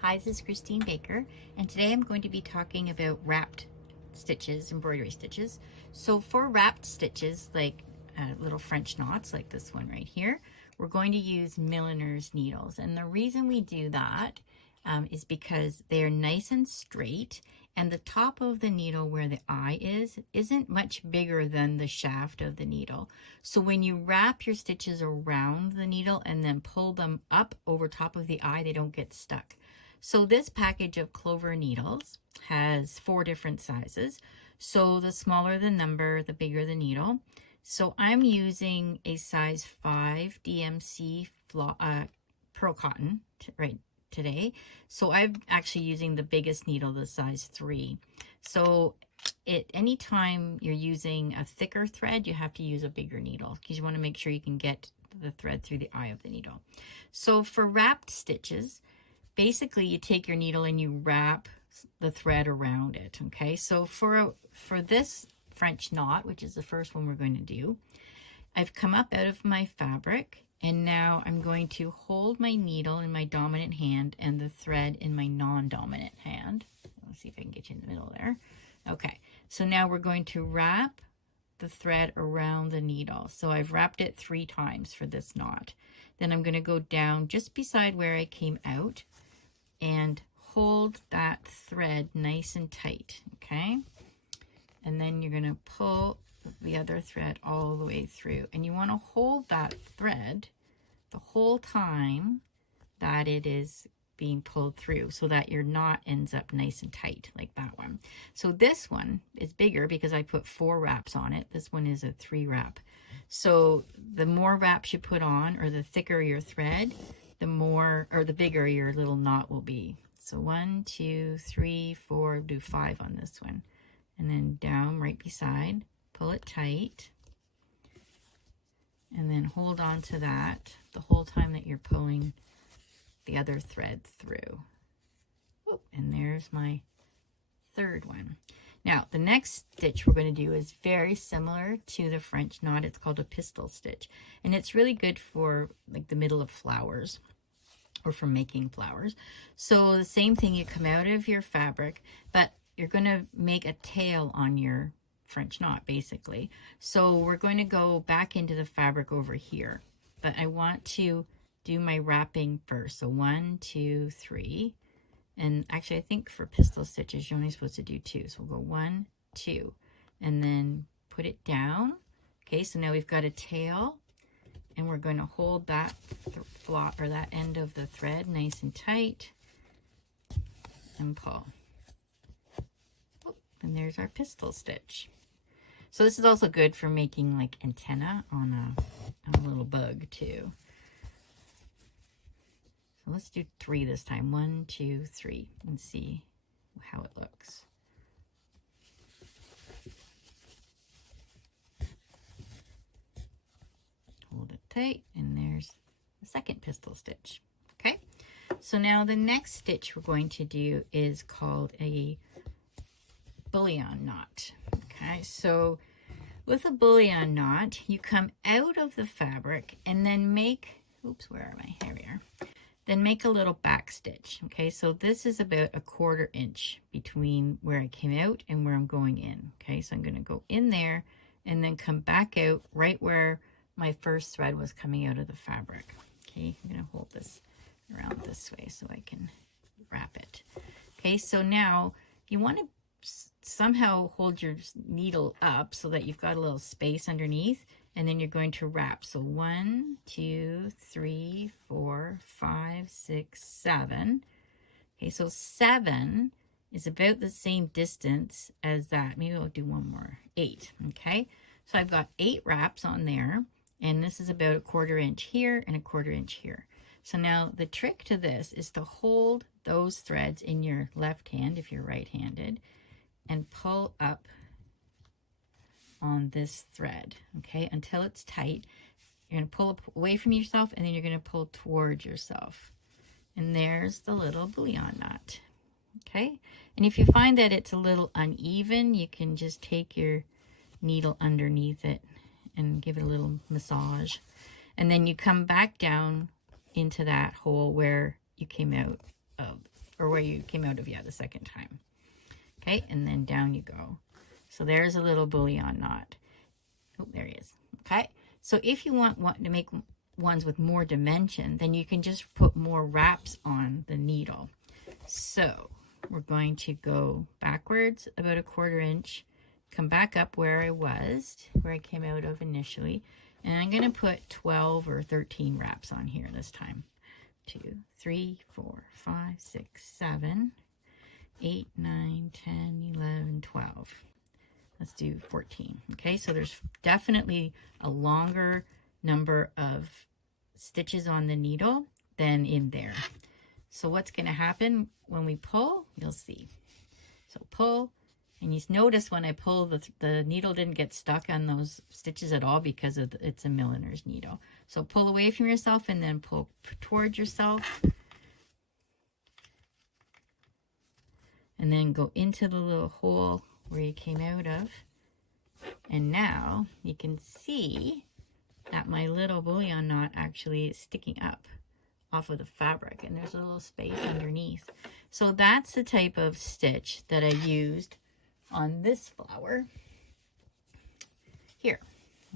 Hi, this is Christine Baker, and today I'm going to be talking about wrapped stitches, embroidery stitches. So for wrapped stitches, like little French knots, like this one right here, we're going to use milliner's needles. And the reason we do that is because they're nice and straight, and the top of the needle where the eye isn't much bigger than the shaft of the needle. So when you wrap your stitches around the needle and then pull them up over top of the eye, they don't get stuck. So this package of clover needles has 4 different sizes. So the smaller the number, the bigger the needle. So I'm using a size 5 DMC pearl cotton today. So I'm actually using the biggest needle, the size 3. So anytime you're using a thicker thread, you have to use a bigger needle because you want to make sure you can get the thread through the eye of the needle. So for wrapped stitches, basically you take your needle and you wrap the thread around it, okay? So for this French knot, which is the first one we're going to do, I've come up out of my fabric, and now I'm going to hold my needle in my dominant hand and the thread in my non-dominant hand. Let's see if I can get you in the middle there. Okay, so now we're going to wrap the thread around the needle. So I've wrapped it 3 times for this knot. Then I'm going to go down just beside where I came out and hold that thread nice and tight, okay? And then you're going to pull the other thread all the way through. And you want to hold that thread the whole time that it is being pulled through so that your knot ends up nice and tight like that one. So this one is bigger because I put 4 wraps on it. This one is a 3 wrap. So the more wraps you put on, or the thicker your thread, the more, or the bigger your little knot will be. So 1, 2, 3, 4, do 5 on this one. And then down right beside, pull it tight. And then hold on to that the whole time that you're pulling the other thread through. Oh, and there's my 3rd one. Now, the next stitch we're going to do is very similar to the French knot. It's called a pistil stitch. And it's really good for like the middle of flowers or for making flowers. So the same thing, you come out of your fabric, but you're going to make a tail on your French knot, basically. So we're going to go back into the fabric over here. But I want to do my wrapping first. So 1, 2, 3. And actually, I think for pistil stitches, you're only supposed to do 2. So we'll go 1, 2, and then put it down. Okay, so now we've got a tail, and we're going to hold that that end of the thread nice and tight and pull. Oh, and there's our pistil stitch. So this is also good for making like antenna on a little bug too. So let's do 3 this time. 1, 2, 3, and see how it looks. Hold it tight, and there's the second pistil stitch. Okay, so now the next stitch we're going to do is called a bullion knot. Okay, so with a bullion knot, you come out of the fabric and then make, oops, where am I? Here we are. Then make a little back stitch. Okay, so this is about a 1/4 inch between where I came out and where I'm going in. Okay, so I'm going to go in there and then come back out right where my first thread was coming out of the fabric. Okay, I'm going to hold this around this way so I can wrap it. Okay, so now you want to somehow hold your needle up so that you've got a little space underneath, and then you're going to wrap. So 1, 2, 3, 4, 5, 6, 7. Okay, so 7 is about the same distance as that. Maybe I'll do one more. 8. Okay, so I've got 8 wraps on there, and this is about a 1/4 inch here and a 1/4 inch here. So now the trick to this is to hold those threads in your left hand if you're right-handed, and pull up on this thread, okay, until it's tight. You're going to pull away from yourself, and then you're going to pull towards yourself. And there's the little bullion knot, okay? And if you find that it's a little uneven, you can just take your needle underneath it and give it a little massage. And then you come back down into that hole where you came out of or where you came out of, yeah, the second time. Okay, and then down you go. So there's a little bullion knot. Oh, there he is. Okay, so if you want to make ones with more dimension, then you can just put more wraps on the needle. So we're going to go backwards about 1/4 inch, come back up where I came out of initially, and I'm going to put 12 or 13 wraps on here this time. 2, 3, 4, 5, 6, 7, 8, 9, 10, 11, 12. Let's do 14. Okay, so there's definitely a longer number of stitches on the needle than in there. So what's going to happen when we pull, you'll see. So pull, and you notice when I pull, the needle didn't get stuck on those stitches at all because it's a milliner's needle. So pull away from yourself and then pull towards yourself. And then go into the little hole where you came out of. And now you can see that my little bullion knot actually is sticking up off of the fabric, and there's a little space underneath. So that's the type of stitch that I used on this flower here.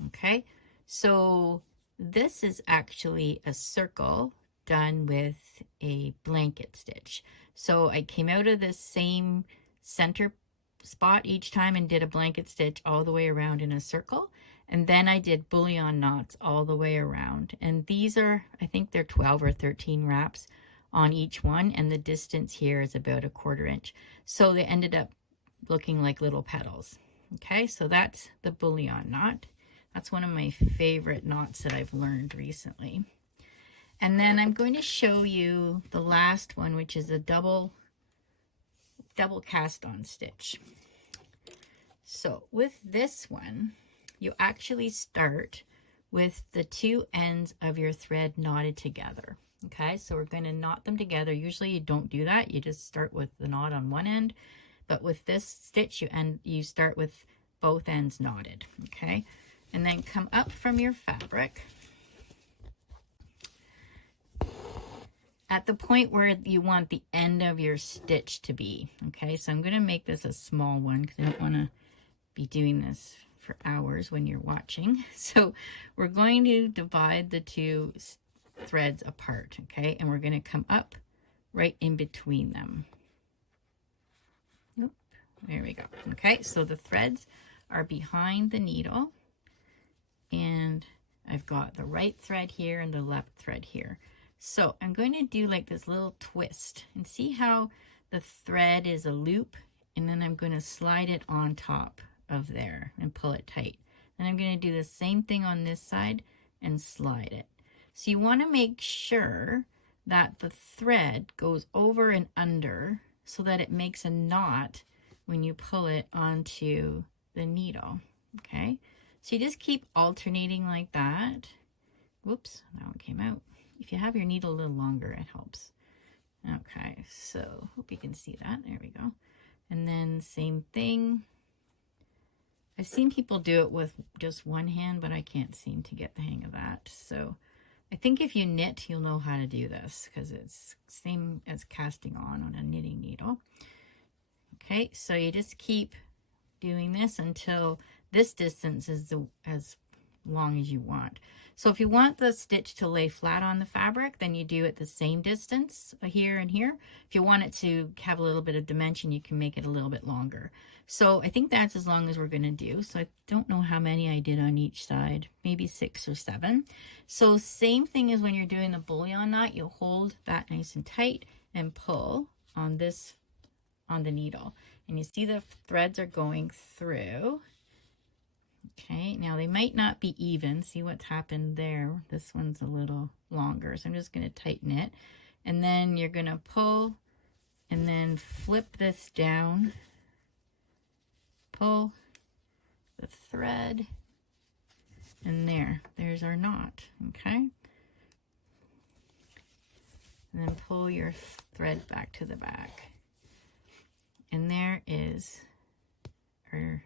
Okay, so this is actually a circle done with a blanket stitch. So I came out of this same center spot each time and did a blanket stitch all the way around in a circle. And then I did bullion knots all the way around. And these are, I think they're 12 or 13 wraps on each one. And the distance here is about 1/4 inch. So they ended up looking like little petals. Okay, so that's the bullion knot. That's one of my favorite knots that I've learned recently. And then I'm going to show you the last one, which is a double cast on stitch. So with this one, you actually start with the 2 ends of your thread knotted together. Okay, so we're going to knot them together. Usually you don't do that. You just start with the knot on one end. But with this stitch, you start with both ends knotted. Okay, and then come up from your fabric at the point where you want the end of your stitch to be. Okay, so I'm going to make this a small one because I don't want to be doing this for hours when you're watching. So we're going to divide the 2 threads apart, okay? And we're going to come up right in between them. Oop, there we go. Okay, so the threads are behind the needle, and I've got the right thread here and the left thread here. So I'm going to do like this little twist, and see how the thread is a loop, and then I'm going to slide it on top of there and pull it tight. Then I'm going to do the same thing on this side and slide it. So you want to make sure that the thread goes over and under so that it makes a knot when you pull it onto the needle. Okay, so you just keep alternating like that. Whoops, that one came out. If you have your needle a little longer, it helps. Okay, so hope you can see that. There we go. And then same thing. I've seen people do it with just one hand, but I can't seem to get the hang of that. So I think if you knit, you'll know how to do this because it's same as casting on a knitting needle. Okay, so you just keep doing this until this distance is as long as you want. So if you want the stitch to lay flat on the fabric, then you do it the same distance here and here. If you want it to have a little bit of dimension, you can make it a little bit longer. So I think that's as long as we're going to do. So I don't know how many I did on each side, maybe 6 or 7. So same thing as when you're doing the bullion knot, you'll hold that nice and tight and pull on the needle. And you see the threads are going through. Okay, now they might not be even. See what's happened there? This one's a little longer, so I'm just going to tighten it. And then you're going to pull and then flip this down. Pull the thread, and there's our knot, okay? And then pull your thread back to the back. And there is our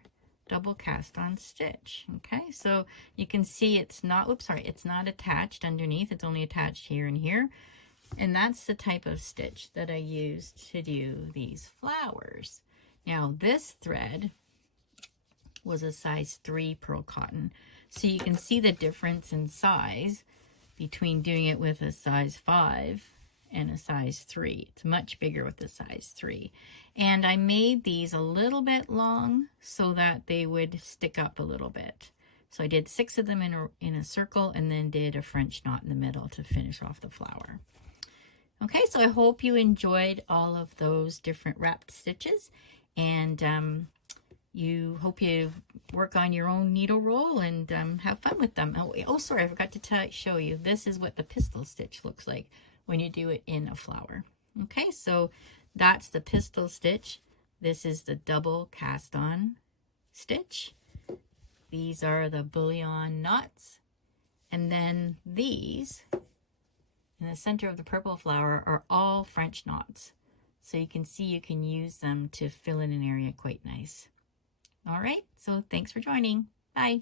double cast on stitch. Okay, so you can see it's not, oops, sorry, it's not attached underneath. It's only attached here and here. And that's the type of stitch that I used to do these flowers. Now this thread was a size 3 pearl cotton. So you can see the difference in size between doing it with a size 5 and a size 3. It's much bigger with the size 3. And I made these a little bit long so that they would stick up a little bit. So I did 6 of them in a circle and then did a French knot in the middle to finish off the flower. Okay, so I hope you enjoyed all of those different wrapped stitches, and you hope you work on your own needle roll and have fun with them. Oh, sorry, I forgot to show you. This is what the pistil stitch looks like when you do it in a flower. Okay, so that's the pistil stitch. This is the double cast on stitch. These are the bullion knots. And then these in the center of the purple flower are all French knots. So you can see you can use them to fill in an area quite nice. All right, so thanks for joining. Bye.